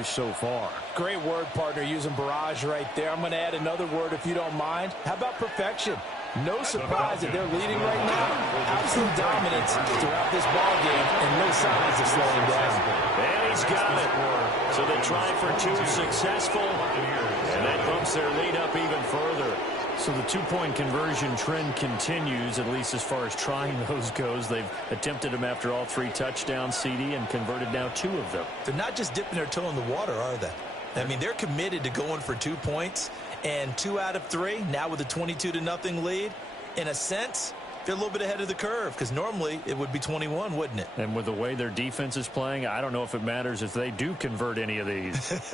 So far. Great word, partner, using barrage right there. I'm going to add another word if you don't mind. How about perfection? No surprise that they're leading right now. Absolute dominance throughout this ball game and no signs of slowing down. And he's got it. So they try for two successful, and that bumps their lead up even further. So the two-point conversion trend continues, at least as far as trying those goes. They've attempted them after all three touchdowns, CD, and converted now two of them. They're not just dipping their toe in the water, are they? I mean, they're committed to going for 2 points, and 2 out of 3, now with a 22-0 lead. In a sense, they're a little bit ahead of the curve, because normally it would be 21, wouldn't it? And with the way their defense is playing, I don't know if it matters if they do convert any of these.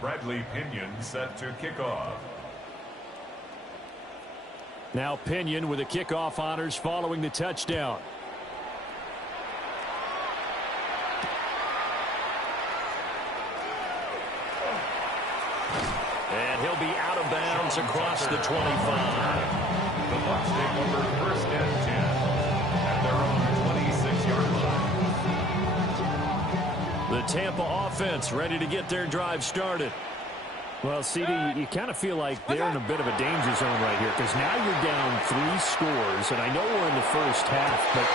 Bradley Pinion set to kick off. Now Pinion with the kickoff honors following the touchdown. And he'll be out of bounds across the 25. The Bucs take over 1st and 10 at their own 26-yard line. The Tampa offense ready to get their drive started. Well, CD, you kind of feel like they're in a bit of a danger zone right here because now you're down 3 scores, and I know we're in the first half, but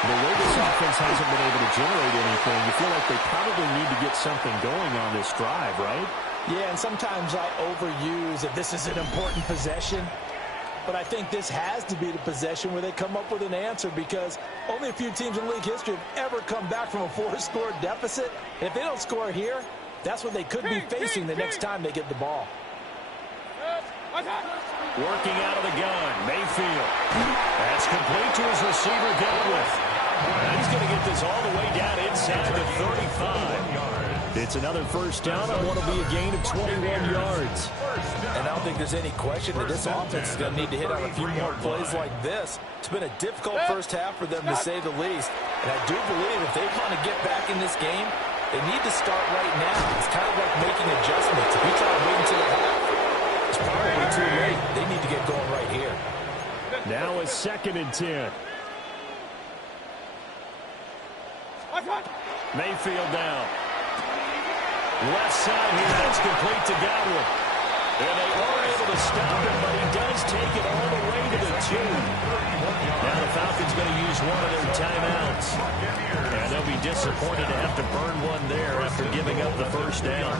the way this offense hasn't been able to generate anything, you feel like they probably need to get something going on this drive, right? Yeah, and sometimes I overuse that this is an important possession. But I think this has to be the possession where they come up with an answer because only a few teams in league history have ever come back from a 4-score deficit. And if they don't score here, that's what they could be facing the next time they get the ball. Working out of the gun, Mayfield. That's complete to his receiver, Galbraith. And he's going to get this all the way down inside the 35. It's another first down on what will be a gain of 21 yards. And I don't think there's any question that this offense is going to need to hit on a few more plays like this. It's been a difficult first half for them, to say the least. And I do believe if they want to get back in this game, they need to start right now. It's kind of like making adjustments. If you try to wait until the half, it's probably too late. They need to get going right here. Now a 2nd and 10. Mayfield down. Left side here, that's complete to Godwin. And they are able to stop him, but he does take it all the way to the 2. Now the Falcons going to use one of their timeouts. And they'll be disappointed to have to burn one there after giving up the first down.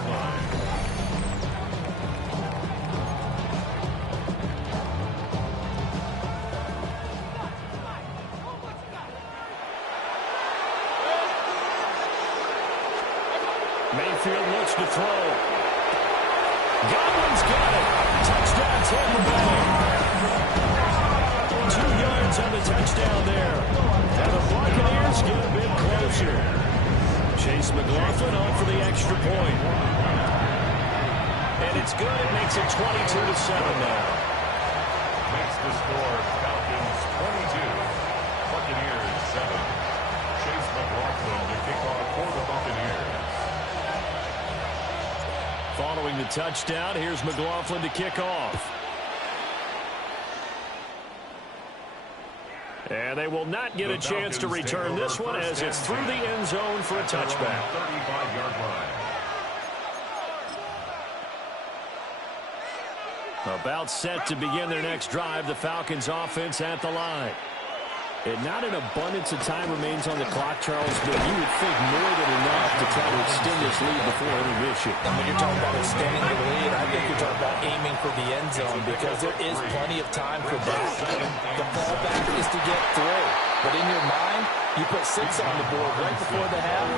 Mayfield looks to throw. Godwin's got it. Touchdown, Tampa Bay. 2 yards on the touchdown there. And the Buccaneers get a bit closer. Chase McLaughlin on for the extra point. And it's good. It makes it 22-7 now. Makes the score Falcons 22, Buccaneers 7. Chase McLaughlin to kick off for the Buccaneers. Following the touchdown, here's McLaughlin to kick off. And they will not get a chance to return this one as it's through the end zone for a touchback. 35-yard line. About set to begin their next drive, the Falcons offense at the line. And not an abundance of time remains on the clock, Charles, but you would think more than enough to try to extend this lead before intermission. And when you're talking about extending the lead, I think you're talking about aiming for the end zone because there is plenty of time for that. The fallback is to get through. But in your mind, you put 6 on the board right before the half.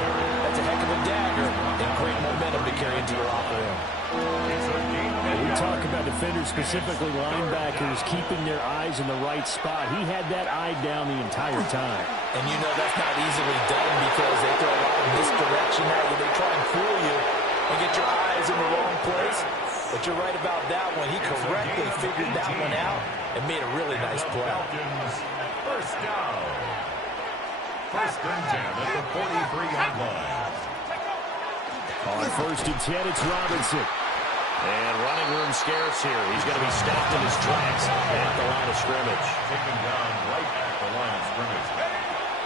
That's a heck of a dagger and great momentum to carry into your locker room. We talk about defenders, specifically linebackers, keeping their eyes in the right spot. He had that eye down the entire time. And you know that's not easily done because they throw a lot of misdirection at you. They try and fool you and get your eyes in the wrong place. But you're right about that one. He correctly figured that one out and made a really nice play. Falcons first down. 1st and 10 at the 43-yard line. On 1st and 10, it's Robinson. And running room scarce here. He's going to be stopped in his tracks at the line of scrimmage. Taken down right at the line of scrimmage.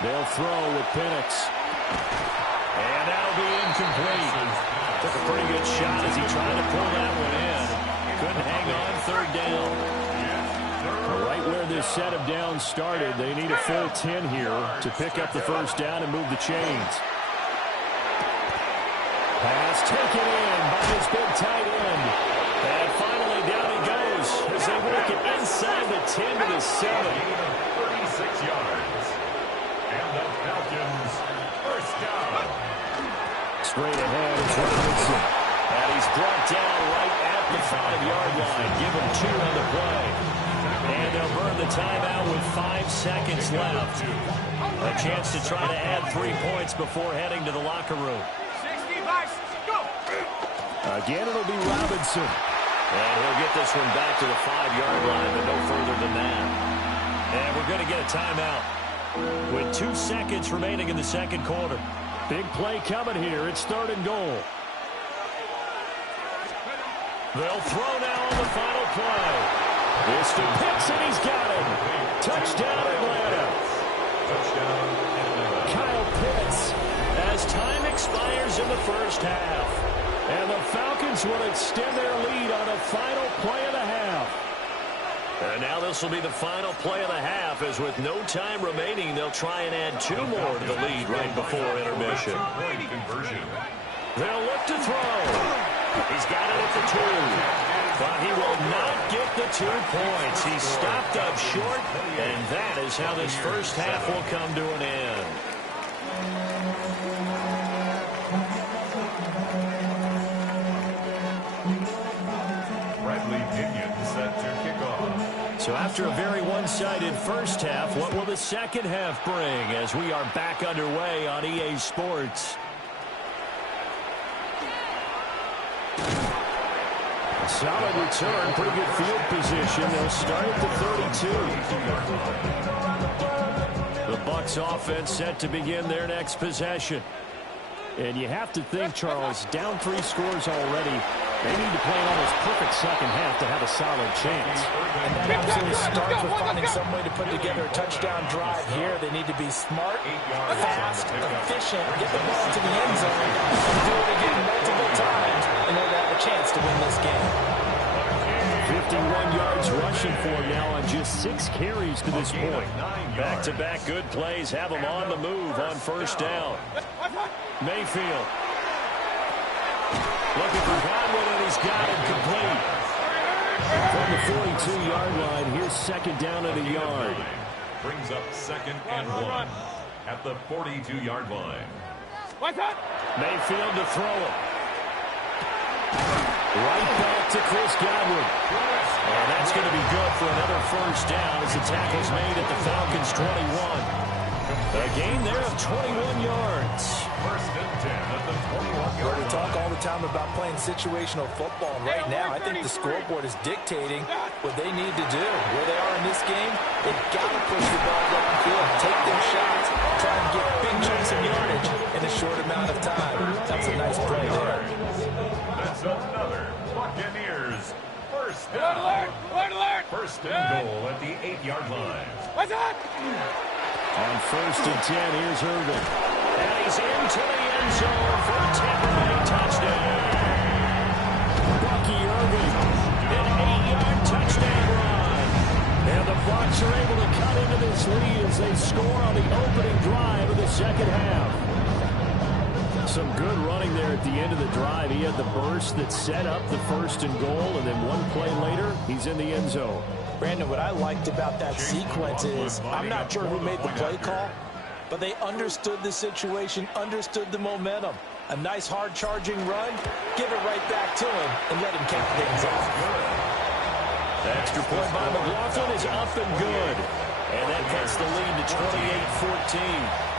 They'll throw with Penix. And that'll be incomplete. Took a pretty good shot as he tried to pull that one in. Couldn't hang on, third down. Right where this set of downs started, they need a full 10 here to pick up the first down and move the chains. Pass taken in by this big tight end. And finally down he goes as they work it inside the 10 to the 7. 36 yards. And the Falcons first down. Straight ahead is Robinson. And he's brought down right at the 5-yard line. Give him 2 on the play. And they'll burn the timeout with 5 seconds left. A chance to try to add 3 points before heading to the locker room. Again, it'll be Robinson. And he'll get this one back to the 5-yard line, but no further than that. And we're going to get a timeout with 2 seconds remaining in the second quarter. Big play coming here. It's 3rd and goal. They'll throw now on the final play. It's to Pitts, and he's got it. Touchdown, Atlanta. Touchdown, Atlanta. Kyle Pitts, as time expires in the first half. And the Falcons will extend their lead on a final play of the half. And now this will be the final play of the half, as with no time remaining, they'll try and add 2 more to the lead right before intermission. They'll look to throw. He's got it at the 2. But he will not get the 2 points. He stopped up short, and that is how this first half will come to an end. So after a very one-sided first half, what will the second half bring as we are back underway on EA Sports? Solid return, pretty good field position. They'll start at the 32. The Bucs offense set to begin their next possession. And you have to think, Charles, down 3 scores already. They need to play an almost perfect second half to have a solid chance. And that absolutely starts with finding some way to put together a touchdown drive here. They need to be smart, fast, efficient, get the ball to the end zone, and do it again multiple times in order to have a chance to win this game. 51 yards rushing for him now on just 6 carries to this point. Back-to-back good plays have him on the move on first down. Mayfield. Looking for Godwin, and he's got it complete. From the 42-yard line, here's second down and a yard. Brings up 2nd and 1 at the 42-yard line. Mayfield to throw it. Right back to Chris Godwin. And that's going to be good for another first down as the tackle's made at the Falcons' 21. A gain there of 21 yards. First and 10 at the 21-yard line. We talk all the time about playing situational football. Right now, I think the scoreboard is dictating what they need to do. Where they are in this game, they've got to push the ball downfield, take their shots, try and get big chunks of yardage in a short amount of time. That's a nice play there. That's another Buccaneers first down. First and goal at the 8-yard line. On first and 10, here's Irvin. And he's into the end zone for a Tampa Bay touchdown. Bucky Irvin, an 8-yard touchdown run. And the Bucs are able to cut into this lead as they score on the opening drive of the second half. Some good running there at the end of the drive. He had the burst that set up the first and goal, and then one play later, he's in the end zone. Brandon, what I liked about that sequence is I'm not sure who made the play call, but they understood the situation, understood the momentum. A nice hard-charging run, give it right back to him, and let him cap things off. The extra point by McLaughlin is up and good. And that cuts the lead to 28-14.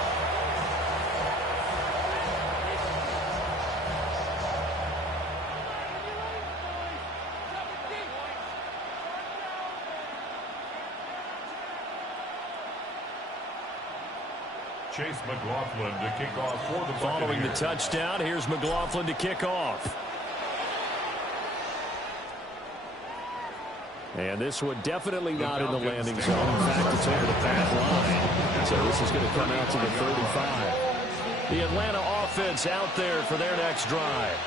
Chase McLaughlin to kick off for the Buccaneers. Following the touchdown, here's McLaughlin to kick off. And this one definitely not in the landing zone. In fact, it's over the back line. So this is going to come out to the 35. The Atlanta offense out there for their next drive.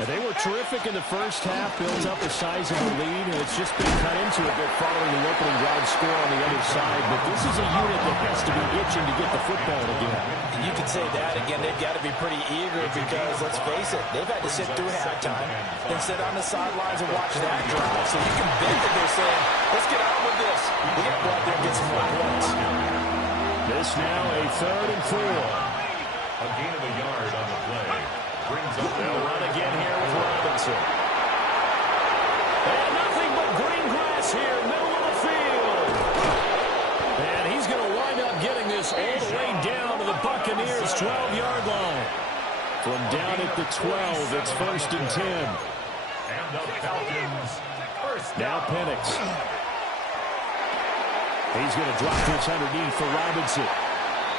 And they were terrific in the first half, built up a sizable lead, and it's just been cut into a bit following the opening drive score on the other side. But this is a unit that has to be itching to get the football again. You can say that again. They've got to be pretty eager because, let's face it, they've had to sit through halftime and sit on the sidelines and watch that drive. So you can bet that they're saying, let's get on with this. We got to go out there and get some points. This now a 3rd and 4. A gain of a yard on the play. They'll run again here with Robinson. And nothing but green grass here, middle of the field. And he's going to wind up getting this all the way down to the Buccaneers' 12-yard line. From down at the 12, it's 1st and 10. And the Falcons first Now Penix. He's going to drop this underneath for Robinson.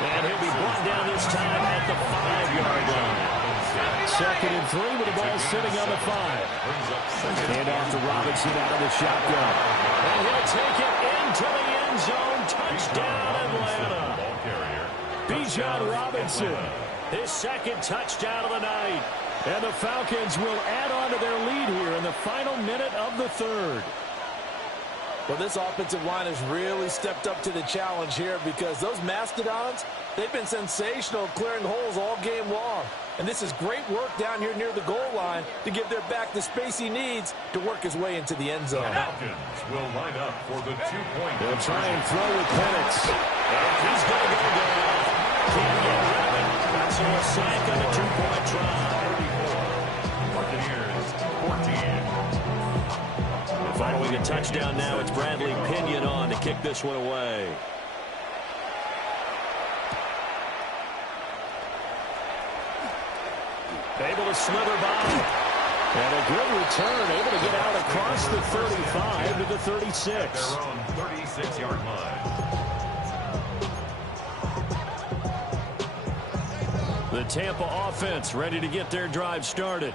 And he'll be brought down this time at the 5-yard line. 2nd and 3 with the ball sitting on the 5. Hand off to Robinson out of the shotgun. And he'll take it into the end zone. Touchdown, Atlanta. Bijan Robinson, his 2nd touchdown of the night. And the Falcons will add on to their lead here in the final minute of the 3rd. Well, this offensive line has really stepped up to the challenge here because those Mastodons, they've been sensational clearing holes all game long. And this is great work down here near the goal line to give their back the space he needs to work his way into the end zone. The Falcons will line up for the 2-point. They'll try and throw with Penix. And he's going to go down. Can't get rid of it. That's a sack on the 2-point try. Buccaneers 14. Following a touchdown now, it's Bradley Pinion on to kick this one away. Able to slither by. And a good return, able to get out across the 35 to the 36. Their own 36-yard line. The Tampa offense ready to get their drive started.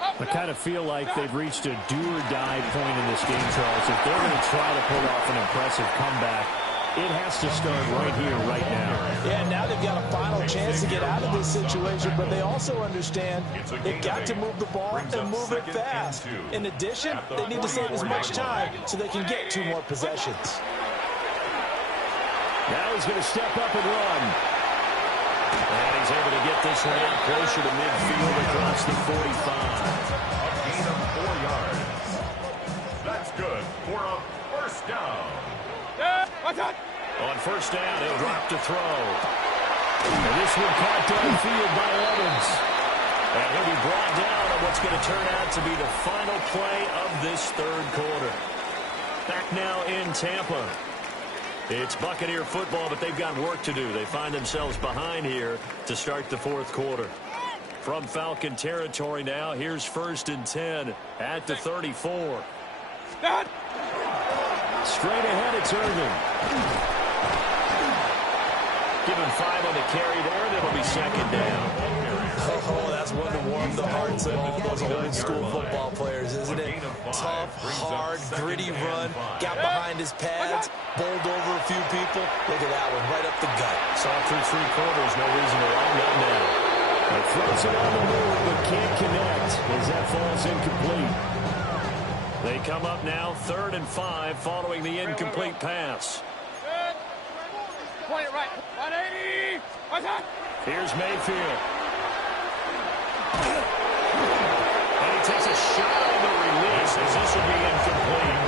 I kind of feel like they've reached a do-or-die point in this game, Charles. If they're going to try to pull off an impressive comeback, it has to start right here, right now. Yeah, now they've got a final chance to get out of this situation, but they also understand they've got to move the ball and move it fast. In addition, they need to save as much time so they can get 2 more possessions. Now he's going to step up and run. And he's able to get this one out closer to midfield across the 45. A gain of 4 yards. That's good for a first down. On first down, he'll drop to throw. And this one caught downfield by Evans. And he'll be brought down on what's going to turn out to be the final play of this 3rd quarter. Back now in Tampa. It's Buccaneer football, but they've got work to do. They find themselves behind here to start the 4th quarter. From Falcon territory now, here's 1st and 10 at the 34. Straight ahead, it's Irvin. Give him 5 on the carry there, and it'll be 2nd down. Oh, that's one to warm the hearts of all those old-school football players, isn't it? Tough, hard, gritty run, got behind his pads, bowled over a few people. Look at that one, right up the gut. Saw through 3 quarters, no reason to run that now. He throws it on the move, but can't connect as that falls incomplete. They come up now 3rd and 5 following the incomplete pass. Point it right. 180. Here's Mayfield. And he takes a shot on the release as this will be incomplete.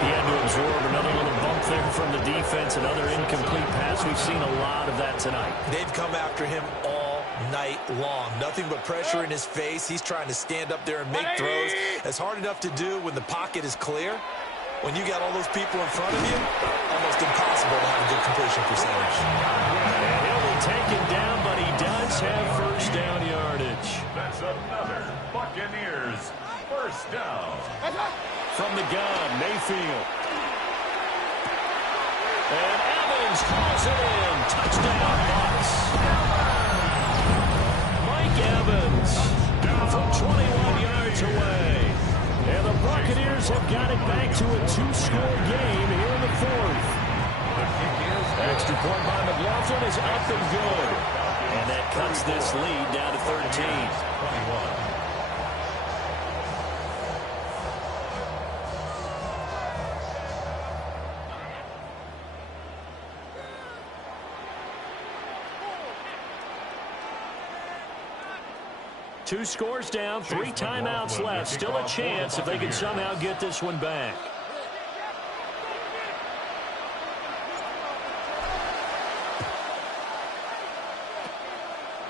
He had to absorb another little bump there from the defense, another incomplete pass. We've seen a lot of that tonight. They've come after him all night long. Nothing but pressure in his face. He's trying to stand up there and make throws. It's hard enough to do when the pocket is clear. When you got all those people in front of you, almost impossible to have a good completion percentage. And he'll be taken down, but he does have first down yardage. That's another Buccaneers first down. From the gun, Mayfield. And Evans calls it in. Touchdown, Bucs. Mike Evans from 21 yards away. And the Bucs Buccaneers have got it back to a 2-score game here in the fourth. Extra point by McLaughlin is up and good. And that cuts this lead down to 13. 21. Two scores down, 3 timeouts left. Still a chance if they can somehow get this one back.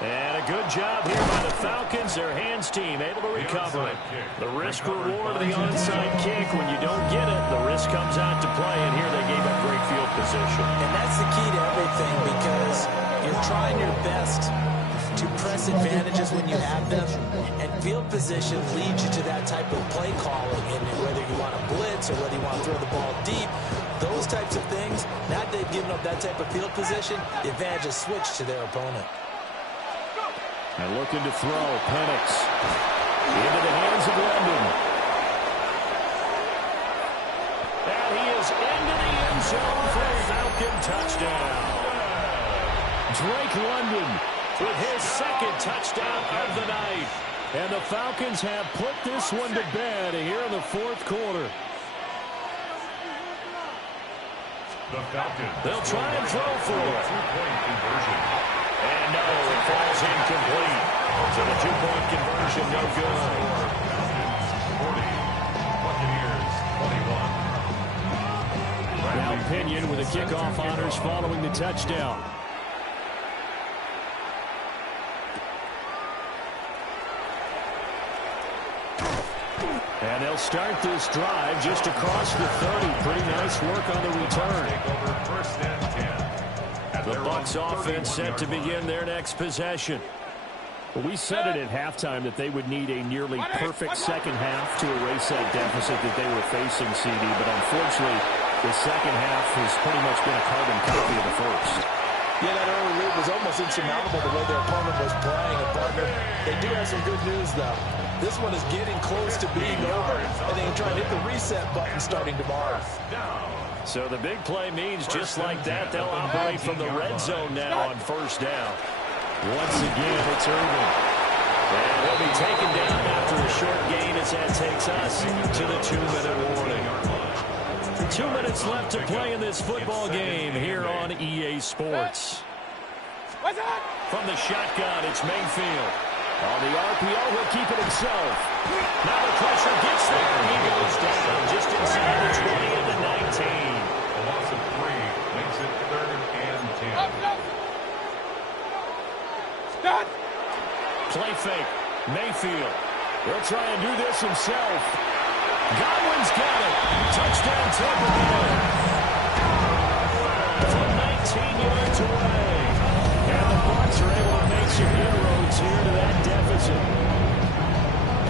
And a good job here by the Falcons. Their hands team able to recover it. The risk reward of the onside kick. When you don't get it, the risk comes out to play. And here they gave up great field position. And that's the key to everything, because you're trying your best to press advantages when you have them, and field position leads you to that type of play calling, and whether you want to blitz or whether you want to throw the ball deep, those types of things. Now that they've given up that type of field position, the advantage is switched to their opponent. And looking to throw, Penix into the hands of London. And he is into the end zone for a Falcon touchdown. Drake London with his second touchdown of the night. And the Falcons have put this one to bed here in the fourth quarter. The Falcons. They'll try and throw for it. Two-point conversion. And no, it falls incomplete. So the two-point conversion, no good. Falcons 40. Buccaneers 21. Now Pinion with the kickoff honors following the touchdown. And they'll start this drive just across the 30. Pretty nice work on the return. Take over first and 10. The Bucs offense set to begin their next possession. Well, we said it at halftime that they would need a nearly perfect second half to erase that deficit that they were facing, CD. But unfortunately, the second half has pretty much been a carbon copy of the first. Yeah, that early lead was almost insurmountable the way their opponent was playing. And partner, they do have some good news, though. This one is getting close to being over, and they can try and hit the reset button starting tomorrow. So the big play means just like that, they'll operate from the red zone now on first down. Once again, it's Irvin. And he'll be taken down after a short gain as that takes us to the 2-minute warning. 2 minutes left to play in this football game here on EA Sports. From the shotgun, it's Mayfield. On the RPO, he'll keep it himself. Now the pressure gets there, and he goes down just inside the 20 of the 19. A loss of 3 makes it 3rd and 10. Play fake. Mayfield. He'll try and do this himself. Godwin's got it. Touchdown Tampa Bay. From 19 yards away. And the Bucs are able to make some inroads here to that deficit.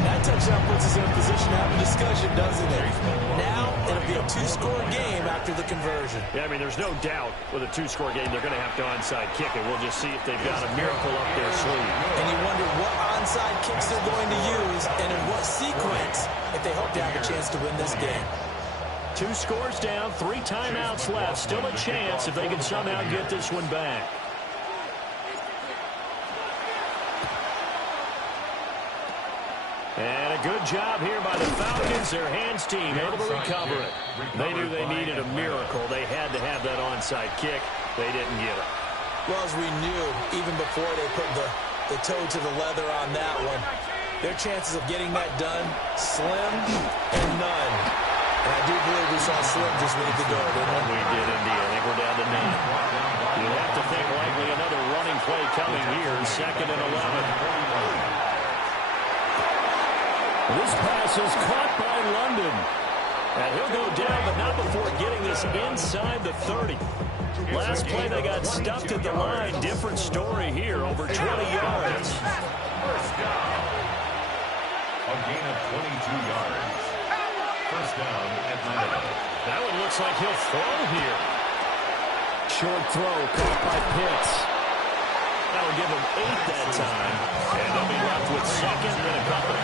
That touchdown puts us in a position to have a discussion, doesn't it? Now, it'll be a 2-score game after the conversion. Yeah, I mean, there's no doubt with a 2-score game, they're going to have to onside kick it. We'll just see if they've got a miracle up their sleeve. And you wonder what onside kicks they're going to use and in what sequence if they hope to have a chance to win this game. 2 scores down, 3 timeouts left. Still a chance if they can somehow get this one back. And a good job here by the Falcons. Their hands team able to recover it. They knew they needed a miracle. They had to have that onside kick. They didn't get it. Well, as we knew, even before they put the toe to the leather on that one, their chances of getting that done, slim and none. And I do believe we saw Slim just leave the door, didn't we? We did indeed. I think we're down to 9. You'd have to think likely another running play coming here. 2nd and 11. This pass is caught by London. And he'll go down, but not before getting this inside the 30. Last play, they got stuffed at the line. Different story here, over 20 yards. First down. A gain of 22 yards. First down, Atlanta. That one looks like he'll throw here. Short throw caught by Pitts. That'll give him 8 that time. And they'll be left with 2nd and a couple.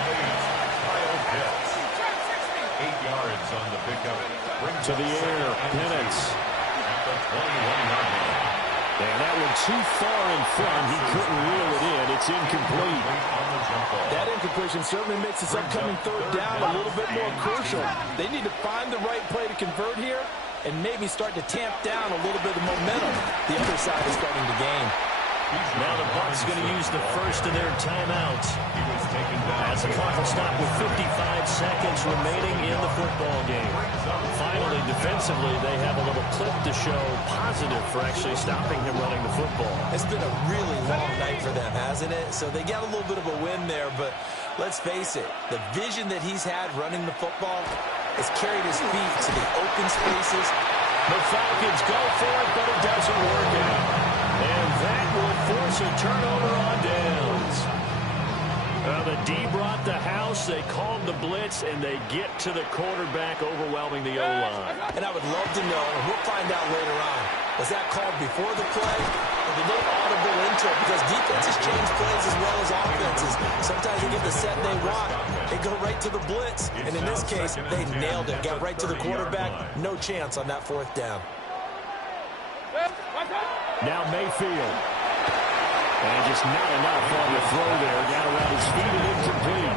yards on the pickup. To the air, Penix. At the 21-yard line. And that one too far in front. He couldn't reel it in. It's incomplete. On the jump ball. That incompletion certainly makes this upcoming third down a little bit more crucial. They need to find the right play to convert here and maybe start to tamp down a little bit of momentum the other side is starting to gain. Now the Bucs going to use the first of their timeouts. He was taken down. As the clock will stop with 55 seconds remaining in the football game. Finally, defensively, they have a little clip to show positive for actually stopping him running the football. It's been a really long night for them, hasn't it? So they got a little bit of a win there, but let's face it, the vision that he's had running the football has carried his feet to the open spaces. The Falcons go for it, but it doesn't work out. And that will force a turnover on downs. The D brought the house, they called the blitz, and they get to the quarterback, overwhelming the O-line. And I would love to know, and we'll find out later on, was that called before the play or the little audible into it? Because defenses change plays as well as offenses. Sometimes they get the set they want. They go right to the blitz. And in this case, they nailed it. Got right to the quarterback. No chance on that fourth down. Now Mayfield. And just not enough on the throw there. Down around his feet and incomplete.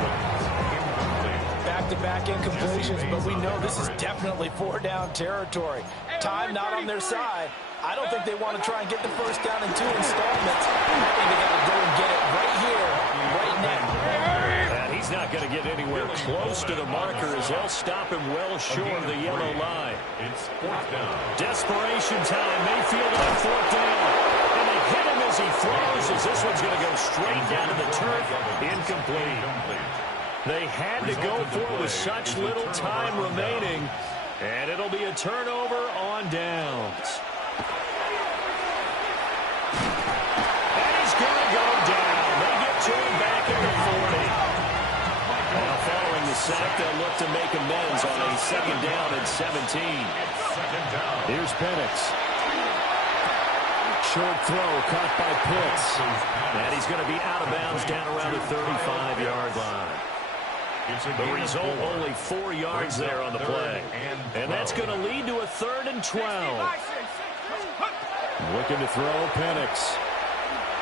Back-to-back incompletions, but we know this is definitely four-down territory. Time not on their side. I don't think they want to try and get the first down in 2 installments. I think they got to go and get it right here, right now. And he's not going to get anywhere close to the marker as they'll stop him well short of the yellow line. It's fourth down. Desperation time. Mayfield on fourth down. And they hit him as he throws, as this one's going to go straight down to the turf. Incomplete. They had to go for it with such little time remaining. And it'll be a turnover on downs. And he's going to go down. They get to him back at the 40. Now following the sack, they'll look to make amends on a second down and 17. Here's Penix. Short throw caught by Pitts. And he's going to be out of bounds down around the 35-yard line. The result, only 4 yards there on the play. And that's going to lead to a 3rd and 12. Looking to throw, Penix.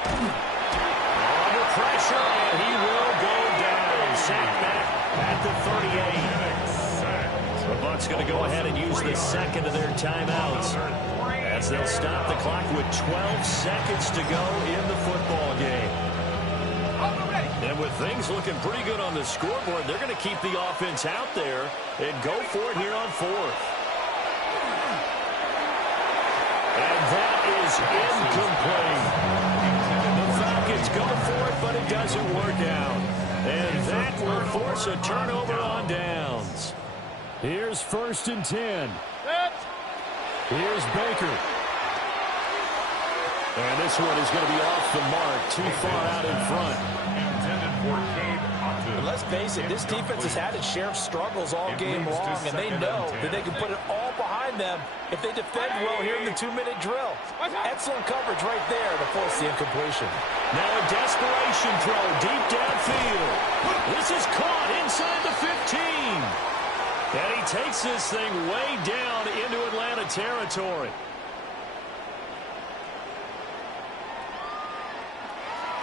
Under pressure, and he will go down. Sacked back at the 38. The Bucs going to go ahead and use the second of their timeouts, as they'll stop the clock with 12 seconds to go in the football game. And with things looking pretty good on the scoreboard, they're going to keep the offense out there and go for it here on 4th. And that is incomplete. The Falcons go for it, but it doesn't work out. And that will force a turnover on downs. Here's 1st and 10. Here's Baker. And this one is going to be off the mark, too far out in front. But let's face it, this defense has had its share of struggles all game long, and they know that they can put it all behind them if they defend well here in the 2-minute drill. Excellent coverage right there to force the incompletion. Now a desperation throw deep downfield. This is caught inside the 15. And he takes this thing way down into Atlanta territory.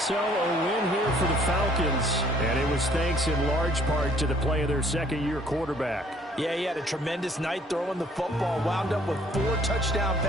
So a win here for the Falcons, and it was thanks in large part to the play of their second-year quarterback. Yeah, he had a tremendous night throwing the football, wound up with 4 touchdown passes.